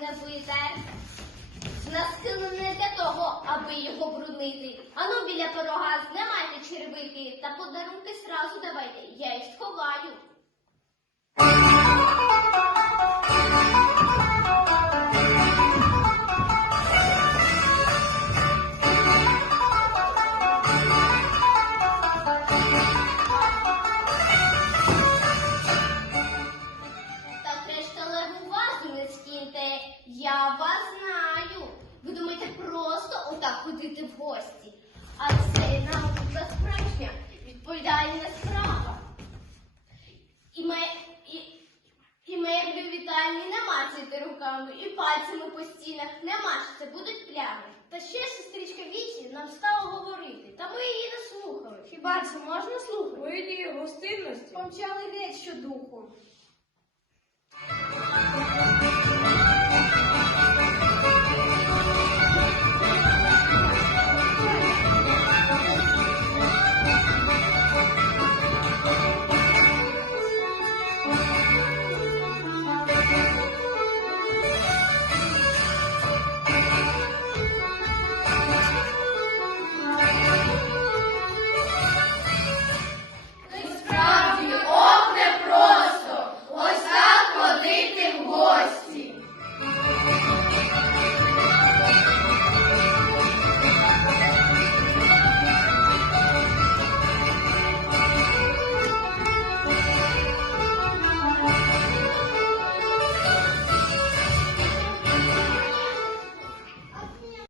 не бите. Наскину не для того, аби його бруднити. Ану біля порога знімайте червики та подарунки сразу давайте, я їх сховаю. Ходити в гості. А це наука справжня, відповідальна справа. І, ме, і, і меблю вітальні не мацайте руками, і пальцями по стінах не мачте, будуть плями. Та ще сестричка Віті нам стала говорити, та ми її не слухали. Хіба це можна слухати? Вийди гостинності. Помчали геть щодуху.